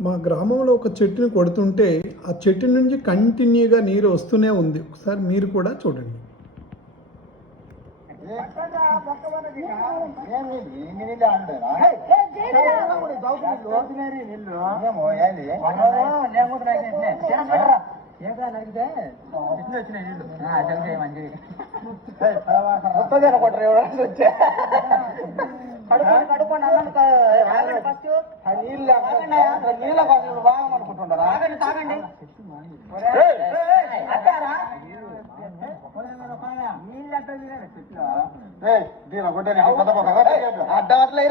మా గ్రామంలో ఒక చెట్టుని కొడుతుంటే ఆ చెట్టు నుంచి కంటిన్యూగా నీరు వస్తూనే ఉంది. ఒకసారి మీరు కూడా చూడండి. కడుకోండి నీళ్ళ బాగా అనుకుంటున్నారా? తాగండి అడ్డ అట్లా